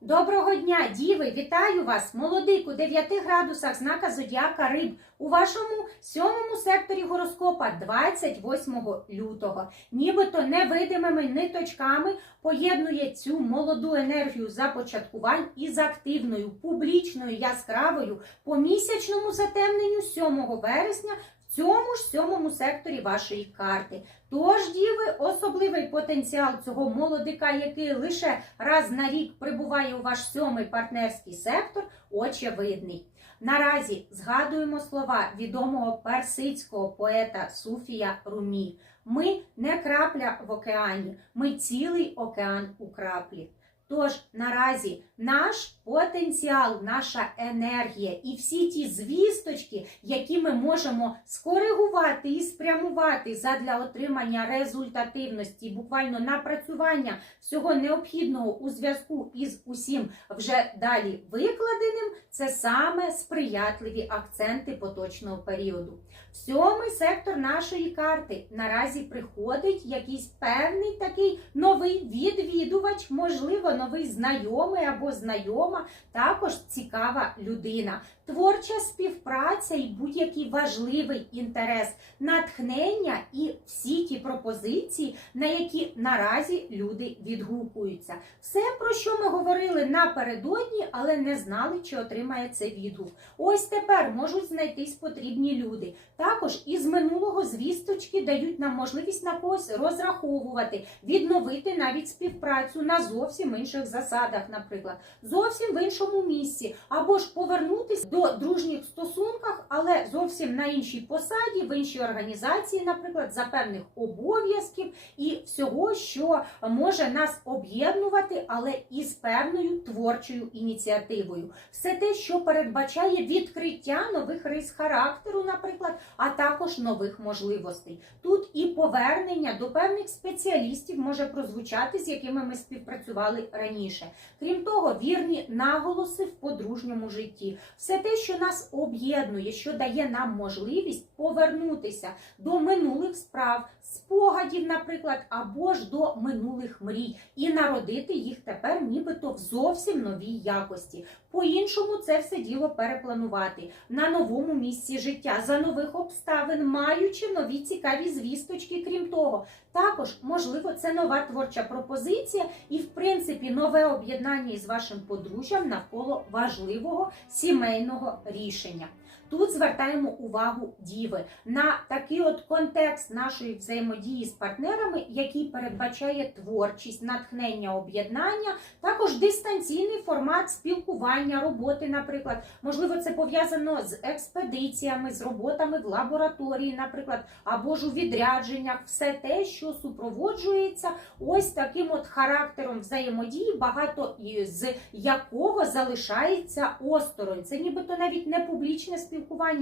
Доброго дня, діви! Вітаю вас! Молодик у 9 градусах знака Зодіака Риб у вашому сьомому секторі гороскопа 28 лютого. Нібито невидимими ниточками поєднує цю молоду енергію започаткувань із активною, публічною, яскравою по місячному затемненню 7 вересня цьому ж сьомому секторі вашої карти. Тож, діви, особливий потенціал цього молодика, який лише раз на рік прибуває у ваш сьомий партнерський сектор, очевидний. Наразі згадуємо слова відомого персидського поета Суфія Румі. Ми не крапля в океані, ми цілий океан у краплі. Тож наразі наш потенціал, наша енергія і всі ті звісточки, які ми можемо скоригувати і спрямувати задля отримання результативності, буквально напрацювання всього необхідного у зв'язку із усім вже далі викладеним, це саме сприятливі акценти поточного періоду. В сьомий сектор нашої карти наразі приходить якийсь певний такий новий відвідувач, можливо, новий знайомий або знайома, також цікава людина. Творча співпраця і будь-який важливий інтерес, натхнення і всі ті пропозиції, на які наразі люди відгукуються. Все, про що ми говорили напередодні, але не знали, чи отримає це відгук. Ось тепер можуть знайтись потрібні люди. Також із минулого звісточки дають нам можливість на когось розраховувати, відновити навіть співпрацю на зовсім інших засадах, наприклад, зовсім в іншому місці, або ж повернутися до дружніх стосунках, але зовсім на іншій посаді, в іншій організації, наприклад, за певних обов'язків і всього, що може нас об'єднувати, але із певною творчою ініціативою. Все те, що передбачає відкриття нових рис характеру, наприклад, а також нових можливостей. Тут і повернення до певних спеціалістів може прозвучати, з якими ми співпрацювали раніше. Крім того, вірні наголоси в подружньому житті. Все те, що нас об'єднує, що дає нам можливість повернутися до минулих справ, спогадів, наприклад, або ж до минулих мрій, і народити їх тепер нібито в зовсім новій якості. По-іншому це все діло перепланувати на новому місці життя, за нових обставин, маючи нові цікаві звісточки. Крім того, також можливо це нова творча пропозиція і, в принципі, нове об'єднання із вашим подружжям навколо важливого сімейного рішення. Тут звертаємо увагу діви на такий от контекст нашої взаємодії з партнерами, який передбачає творчість, натхнення, об'єднання, також дистанційний формат спілкування, роботи, наприклад. Можливо, це пов'язано з експедиціями, з роботами в лабораторії, наприклад, або ж у відрядженнях, все те, що супроводжується ось таким от характером взаємодії, багато з якого залишається осторонь. Це нібито навіть не публічне спілкування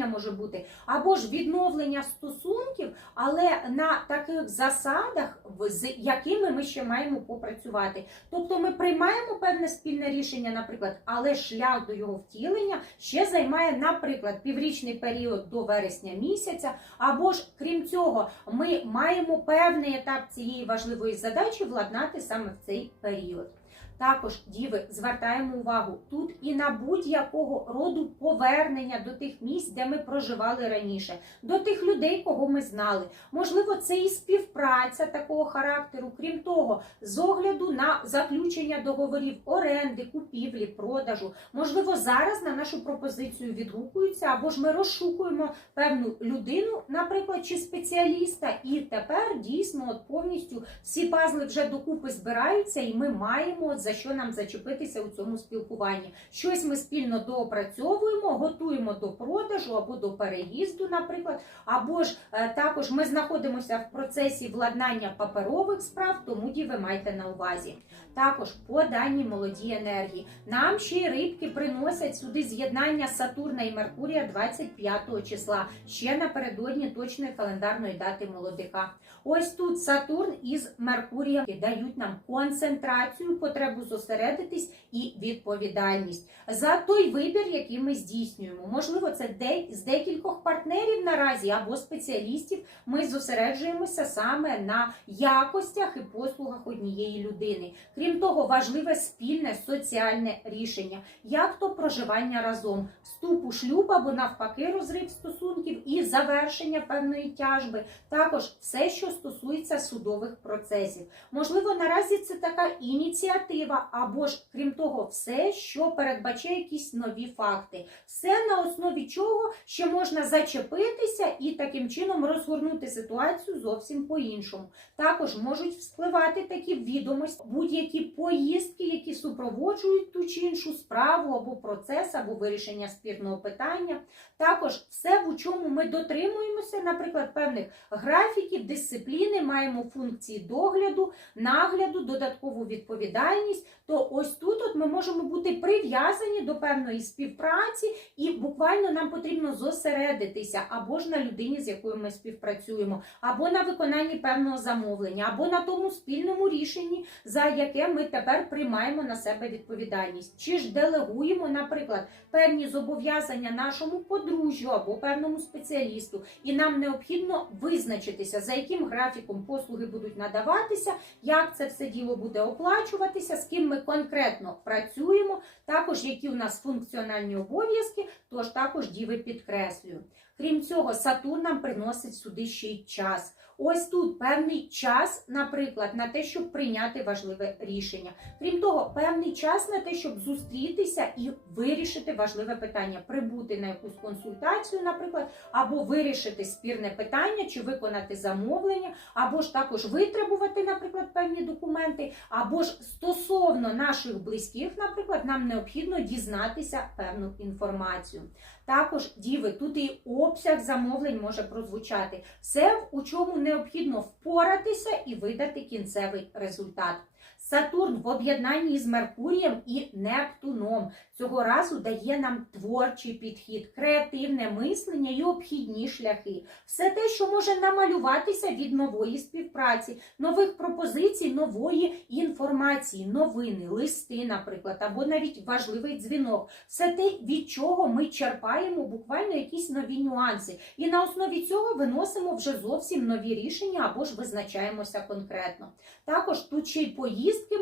може бути, або ж відновлення стосунків, але на таких засадах, з якими ми ще маємо попрацювати. Тобто ми приймаємо певне спільне рішення, наприклад, але шлях до його втілення ще займає, наприклад, піврічний період до вересня місяця, або ж крім цього, ми маємо певний етап цієї важливої задачі владнати саме в цей період. Також, діви, звертаємо увагу тут і на будь-якого роду повернення до тих місць, де ми проживали раніше, до тих людей, кого ми знали. Можливо, це і співпраця такого характеру. Крім того, з огляду на заключення договорів оренди, купівлі, продажу. Можливо, зараз на нашу пропозицію відгукуються, або ж ми розшукуємо певну людину, наприклад, чи спеціаліста, і тепер дійсно от повністю всі пазли вже докупи збираються, і ми маємо за що нам зачепитися у цьому спілкуванні. Щось ми спільно доопрацьовуємо, готуємо до продажу або до переїзду, наприклад, або ж е, також ми знаходимося в процесі владнання паперових справ, тому діви майте на увазі. Також по даній молодій енергії. Нам ще й рибки приносять сюди з'єднання Сатурна і Меркурія 25 числа, ще напередодні точної календарної дати молодика. Ось тут Сатурн із Меркурієм дають нам концентрацію, потребу потребу зосередитись і відповідальність за той вибір, який ми здійснюємо. Можливо, це з декількох партнерів наразі або спеціалістів. Ми зосереджуємося саме на якостях і послугах однієї людини. Крім того, важливе спільне соціальне рішення, як то проживання разом, вступ у шлюб або навпаки розрив стосунків і завершення певної тяжби. Також все, що стосується судових процесів. Можливо, наразі це така ініціатива, або ж крім того, все, що передбачає якісь нові факти, все на основі чого ще можна зачепитися і таким чином розгорнути ситуацію зовсім по-іншому. Також можуть вспливати такі відомості, будь-які поїздки, які супроводжують ту чи іншу справу або процес, або вирішення спірного питання. Також все, в чому ми дотримуємося, наприклад, певних графіків, дисципліни, маємо функції догляду, нагляду, додаткову відповідальність. То ось тут от ми можемо бути прив'язані до певної співпраці, і буквально нам потрібно зосередитися або ж на людині, з якою ми співпрацюємо, або на виконанні певного замовлення, або на тому спільному рішенні, за яке ми тепер приймаємо на себе відповідальність, чи ж делегуємо, наприклад, певні зобов'язання нашому подружжю або певному спеціалісту, і нам необхідно визначитися, за яким графіком послуги будуть надаватися, як це все діло буде оплачуватися, з ким ми конкретно працюємо, також які у нас функціональні обов'язки, тож також діви підкреслюю. Крім цього, Сатурн нам приносить сюди ще й час. Ось тут певний час, наприклад, на те, щоб прийняти важливе рішення. Крім того, певний час на те, щоб зустрітися і вирішити важливе питання, прибути на якусь консультацію, наприклад, або вирішити спірне питання, чи виконати замовлення, або ж також витребувати, наприклад, певні документи, або ж стосовно наших близьких, наприклад, нам необхідно дізнатися певну інформацію. Також діви, тут і обсяг замовлень може прозвучати. Все, у чому необхідно впоратися і видати кінцевий результат. Сатурн в об'єднанні з Меркурієм і Нептуном цього разу дає нам творчий підхід, креативне мислення і обхідні шляхи. Все те, що може намалюватися від нової співпраці, нових пропозицій, нової інформації, новини, листи, наприклад, або навіть важливий дзвінок. Все те, від чого ми черпаємо буквально якісь нові нюанси. І на основі цього виносимо вже зовсім нові рішення або ж визначаємося конкретно. Також тут ще й поїздки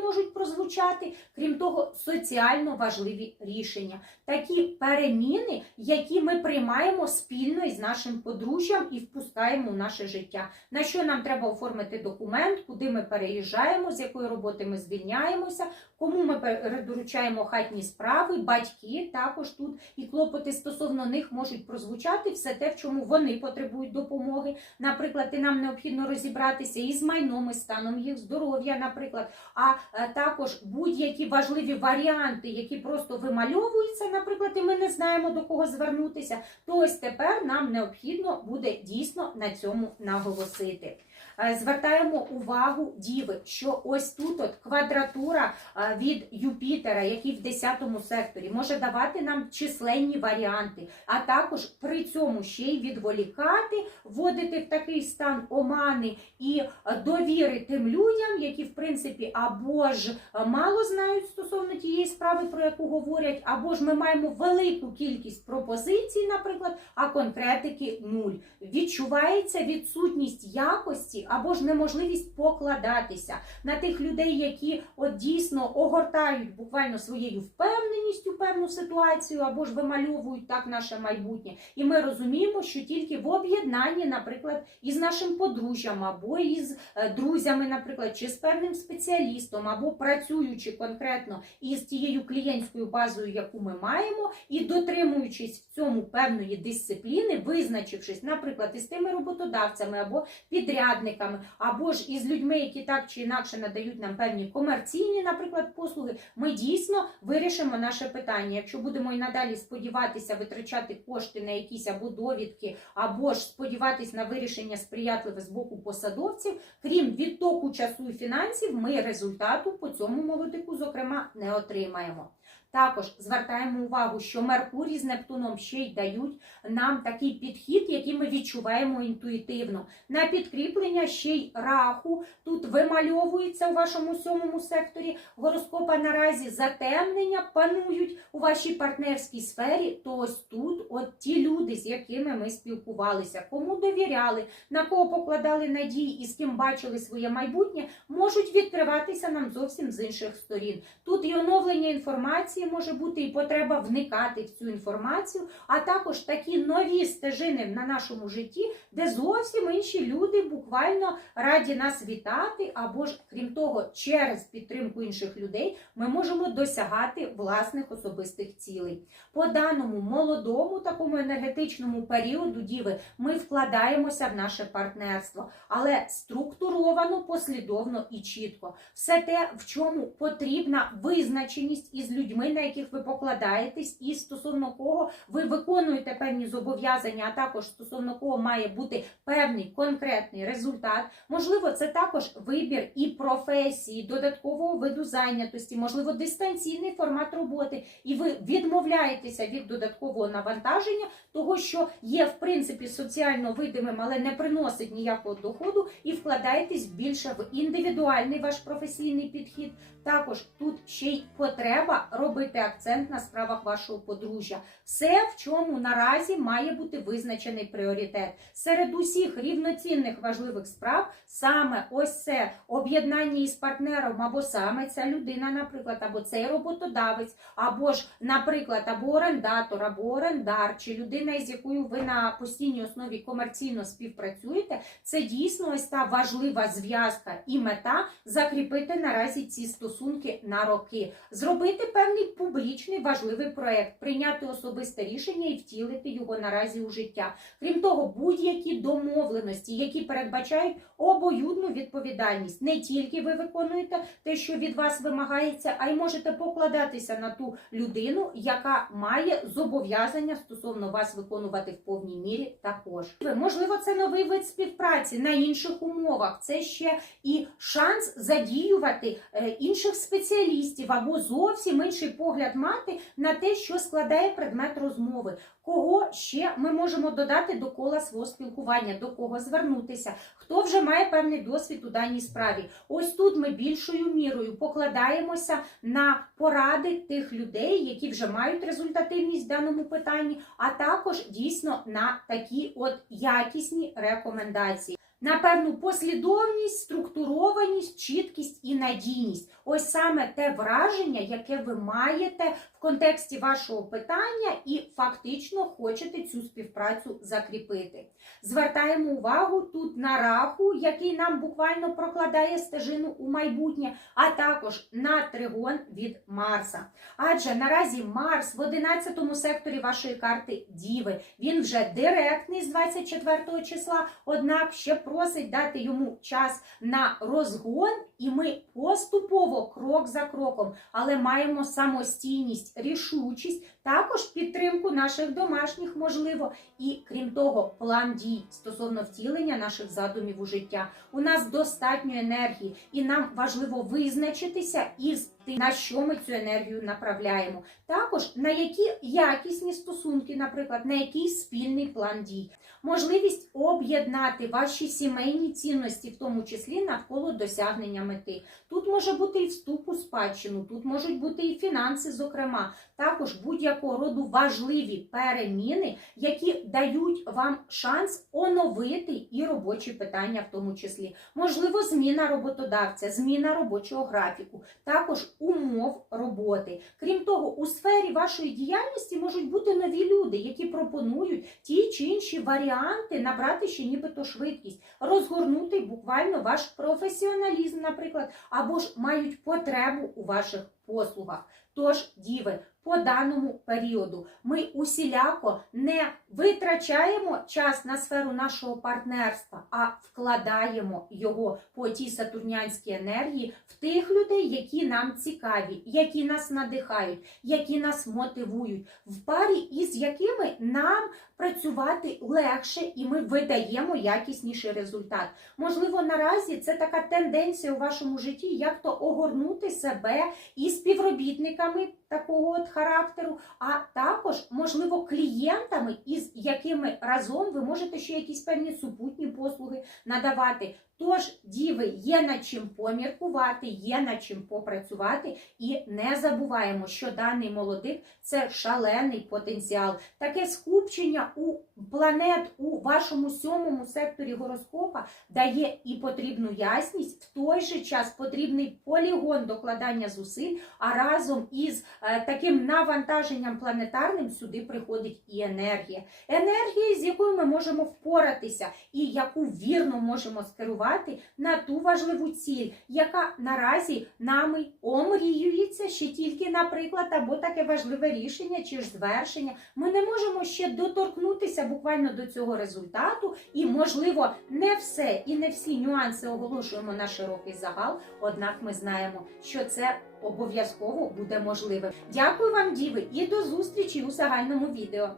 можуть прозвучати, крім того, соціально важливі рішення. Такі переміни, які ми приймаємо спільно із нашим подружжям і впускаємо в наше життя. На що нам треба оформити документ, куди ми переїжджаємо, з якої роботи ми звільняємося, кому ми передоручаємо хатні справи, батьки також тут і клопоти стосовно них можуть прозвучати все те, в чому вони потребують допомоги. Наприклад, і нам необхідно розібратися із майном, із станом їх здоров'я, наприклад, а е, також будь-які важливі варіанти, які просто вимальовуються, наприклад, і ми не знаємо до кого звернутися, то ось тепер нам необхідно буде дійсно на цьому наголосити. Е, Звертаємо увагу діви, що ось тут от квадратура е, від Юпітера, який в 10 секторі, може давати нам численні варіанти, а також при цьому ще й відволікати, вводити в такий стан омани і довіри тим людям, які в принципі або ж мало знають стосовно тієї справи, про яку говорять, або ж ми маємо велику кількість пропозицій, наприклад, а конкретики нуль. Відчувається відсутність якості або ж неможливість покладатися на тих людей, які от дійсно огортають буквально своєю впевненістю певну ситуацію, або ж вимальовують так наше майбутнє. І ми розуміємо, що тільки в об'єднанні, наприклад, із нашим подружжям, або із е, друзями, наприклад, чи з певним спеціалістом, або працюючи конкретно із тією клієнтською базою, яку ми маємо, і дотримуючись в цьому певної дисципліни, визначившись, наприклад, із тими роботодавцями або підрядниками, або ж із людьми, які так чи інакше надають нам певні комерційні, наприклад, послуги, ми дійсно вирішимо наше питання. Якщо будемо і надалі сподіватися витрачати кошти на якісь або довідки, або ж сподіватись на вирішення сприятливе з боку посадовців, крім відтоку часу і фінансів, ми результату по цьому молодику, зокрема, не отримаємо. Також звертаємо увагу, що Меркурій з Нептуном ще й дають нам такий підхід, який ми відчуваємо інтуїтивно. На підкріплення ще й раху тут вимальовується у вашому сьомому секторі гороскопа наразі затемнення панують у вашій партнерській сфері. То ось тут, от ті люди, з якими ми спілкувалися, кому довіряли, на кого покладали надії і з ким бачили своє майбутнє, можуть відкриватися нам зовсім з інших сторін. Тут і оновлення інформації може бути, і потреба вникати в цю інформацію, а також такі нові стежини на нашому житті, де зовсім інші люди буквально раді нас вітати, або ж крім того, через підтримку інших людей ми можемо досягати власних особистих цілей. По даному молодому такому енергетичному періоду діви ми вкладаємося в наше партнерство, але структуровано, послідовно і чітко. Все те, в чому потрібна визначеність із людьми, на яких ви покладаєтесь, і стосовно кого ви виконуєте певні зобов'язання, а також стосовно кого має бути певний конкретний результат. Можливо, це також вибір і професії, додаткового виду зайнятості, можливо, дистанційний формат роботи, і ви відмовляєтеся від додаткового навантаження, того, що є в принципі соціально видимим, але не приносить ніякого доходу, і вкладаєтесь більше в індивідуальний ваш професійний підхід. Також тут ще й потреба робити акцент на справах вашого подружжя. Все, в чому наразі має бути визначений пріоритет. Серед усіх рівноцінних важливих справ саме ось це об'єднання із партнером, або саме ця людина, наприклад, або цей роботодавець, або ж, наприклад, або орендатор, або орендар, чи людина, із якою ви на постійній основі комерційно співпрацюєте, це дійсно ось та важлива зв'язка і мета закріпити наразі ці стосунки на роки, зробити певний публічний важливий проект, прийняти особисте рішення і втілити його наразі у життя. Крім того, будь-які домовленості, які передбачають обоюдну відповідальність, не тільки ви виконуєте те, що від вас вимагається, а й можете покладатися на ту людину, яка має зобов'язання стосовно вас виконувати в повній мірі також. Можливо, це новий вид співпраці на інших умовах. Це ще і шанс задіювати е, інших спеціалістів або зовсім інший погляд мати на те, що складає предмет розмови. Кого ще ми можемо додати до кола свого спілкування, до кого звернутися, хто вже має певний досвід у даній справі. Ось тут ми більшою мірою покладаємося на поради тих людей, які вже мають результативність в даному питанні, а також дійсно на такі от якісні рекомендації. На певну послідовність, структурованість, чіткість і надійність. Ось саме те враження, яке ви маєте контексті вашого питання, і фактично хочете цю співпрацю закріпити. Звертаємо увагу тут на раху, який нам буквально прокладає стежину у майбутнє, а також на тригон від Марса. Адже наразі Марс в 11 секторі вашої карти Діви. Він вже директний з 24 числа, однак ще просить дати йому час на розгон, і ми поступово, крок за кроком, але маємо самостійність, рішучість, також підтримку наших домашніх, можливо, і крім того, план дій стосовно втілення наших задумів у життя. У нас достатньо енергії, і нам важливо визначитися із тим, на що ми цю енергію направляємо. Також на які якісні стосунки, наприклад, на який спільний план дій. Можливість об'єднати ваші сімейні цінності, в тому числі навколо досягнення мети. Тут може бути і вступ у спадщину, тут можуть бути і фінанси, зокрема, також будь-якого роду важливі переміни, які дають вам шанс оновити і робочі питання, в тому числі. Можливо, зміна роботодавця, зміна робочого графіку, також умов роботи. Крім того, у сфері вашої діяльності можуть бути нові люди, які пропонують ті чи інші варіанти набрати ще нібито швидкість, розгорнути буквально ваш професіоналізм, наприклад, або ж мають потребу у ваших послугах. Тож, діви, по даному періоду ми усіляко не витрачаємо час на сферу нашого партнерства, а вкладаємо його по тій сатурнянській енергії в тих людей, які нам цікаві, які нас надихають, які нас мотивують, в парі із якими нам працювати легше і ми видаємо якісніший результат. Можливо, наразі це така тенденція у вашому житті, як то огорнути себе і співробітника kami такого от характеру, а також, можливо, клієнтами, із якими разом ви можете ще якісь певні супутні послуги надавати. Тож, діви, є над чим поміркувати, є над чим попрацювати, і не забуваємо, що даний молодик це шалений потенціал. Таке скупчення у планет у вашому сьомому секторі гороскопа дає і потрібну ясність, в той же час потрібний полігон докладання зусиль, а разом із таким навантаженням планетарним сюди приходить і енергія. Енергія, з якою ми можемо впоратися, і яку вірно можемо скерувати на ту важливу ціль, яка наразі нами омріюється ще тільки, наприклад, або таке важливе рішення чи ж звершення. Ми не можемо ще доторкнутися буквально до цього результату, і, можливо, не все і не всі нюанси оголошуємо на широкий загал. Однак ми знаємо, що це обов'язково буде можливим. Дякую вам, діви, і до зустрічі у загальному відео.